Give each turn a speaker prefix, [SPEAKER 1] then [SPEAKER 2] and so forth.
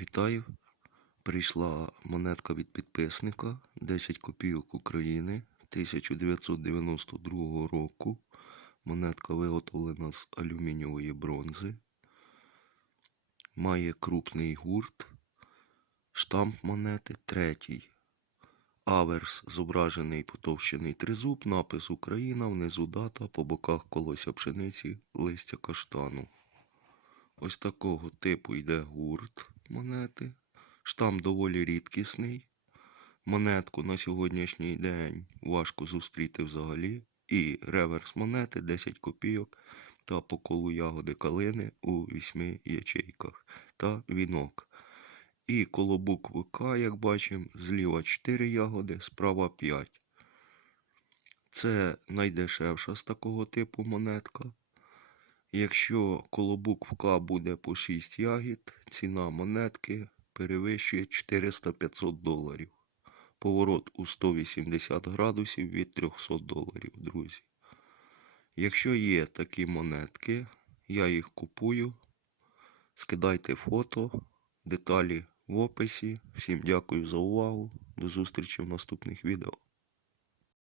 [SPEAKER 1] Вітаю! Прийшла монетка від підписника 10 копійок України 1992 року. Монетка виготовлена з алюмінієвої бронзи. Має крупний гурт. Штамп монети третій. Аверс зображений потовщений тризуб, напис Україна, внизу дата, по боках колося пшениці, листя каштану. Ось такого типу йде гурт монети. Штамп доволі рідкісний. Монетку на сьогоднішній день важко зустріти взагалі. І реверс монети 10 копійок та по колу ягоди калини у 8 ячейках та вінок. І коло букви К, як бачимо, зліва 4 ягоди, справа 5. Це найдешевша з такого типу монетка. Якщо коло букв К буде по 6 ягід, ціна монетки перевищує 400-500 доларів. Поворот у 180 градусів від 300 доларів, друзі. Якщо є такі монетки, я їх купую. Скидайте фото, деталі в описі. Всім дякую за увагу. До зустрічі в наступних відео.